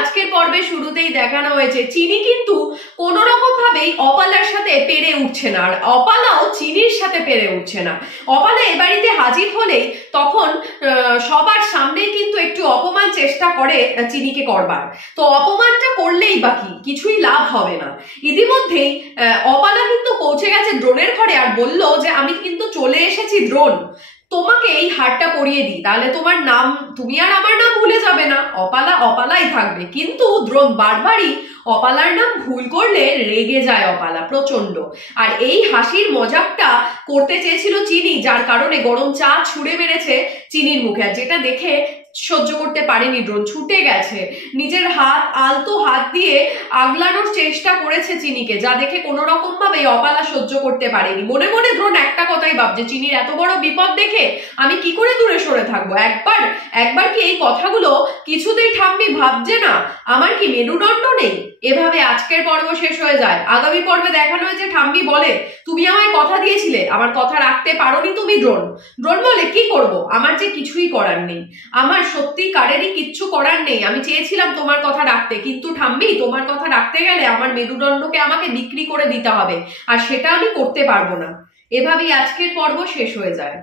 আজকের পর্বে শুরুতেই দেখানো হয়েছে চিনি কিন্তু কোনো রকম ভাবেই অপালার সাথে পেরে উঠছে না, আর অপালাও চিনির সাথে পেরে উঠছে না। অপালা এ বাড়িতে হাজির হলেই তখন সবার সামনেই কিন্তু একটু অপমান চেষ্টা করে চিনিকে করবার। তো অপমানটা করলেই বাকি কিছুই লাভ হবে না। ইতিমধ্যেই অপালা কিন্তু পৌঁছে গেছে দ্রোণের ঘরে আর বলল যে আমি কিন্তু চলে এসেছি দ্রোণ, তোমাকে এই হারটা পরিয়ে দিই, তাহলে তোমার নাম, তুমি আর আমার নাম ভুলে যাবে না, অপালা অপালাই থাকবে। কিন্তু দ্রোণ বারবারই অপালার নাম ভুল করলে রেগে যায় অপালা প্রচন্ড। আর এই হাসির মজাকটা করতে চেয়েছিল চিনি, যার কারণে গরম চা ছুঁড়ে মেরেছে চিনির মুখে, আর যেটা দেখে সহ্য করতে পারেনি দ্রোণ, ছুটে গেছে, নিজের হাত আলতো হাত দিয়ে আগলানোর চেষ্টা করেছে চিনিকে, যা দেখে কোনো রকম ভাবে অপালা সহ্য করতে পারেনি। মনে মনে দ্রোণ একটা কথাই ভাবছে, চিনির এত বড় বিপদ দেখে আমি কি করে দূরে সরে থাকবো। একবার কি এই কথাগুলো কিছুতেই ঠাম্মি ভাবছে না? আমার কি মেরুদণ্ড নেই? এভাবে আজকের পর্ব শেষ হয়ে যায়। আগামী পর্বে দেখানো হয়েছে ঠাম্মি বলে, তুমি আমায় কথা দিয়েছিলে, আমার কথা রাখতে পারোনি তুমি দ্রোণ। দ্রোণ বলে, কি করব, আমার যে কিছুই করার নেই, আমার সত্যিকারেরই কিচ্ছু করার নেই, আমি চেয়েছিলাম তোমার কথা রাখতে, কিন্তু ঠাম্মি তোমার কথা রাখতে গেলে আমার মেরুদণ্ডকে আমাকে বিক্রি করে দিতে হবে, আর সেটা আমি করতে পারবো না। এভাবেই আজকের পর্ব শেষ হয়ে যায়।